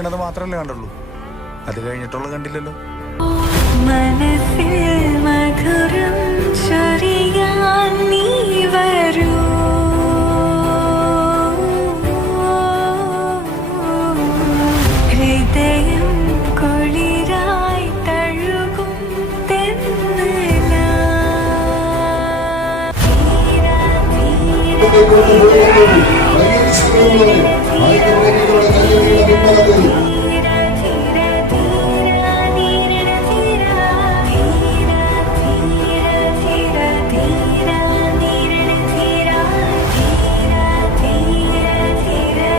വീണത് മാത്രമല്ലേ കണ്ടുള്ളൂ, അത് കഴിഞ്ഞിട്ടുള്ള കണ്ടില്ലല്ലോ. മനസ്സിൽ മധുരം ചൊരിയാൻ നീ വരൂ, ഹൃദയം കുളിരായി തഴുകും തെന്നലാ.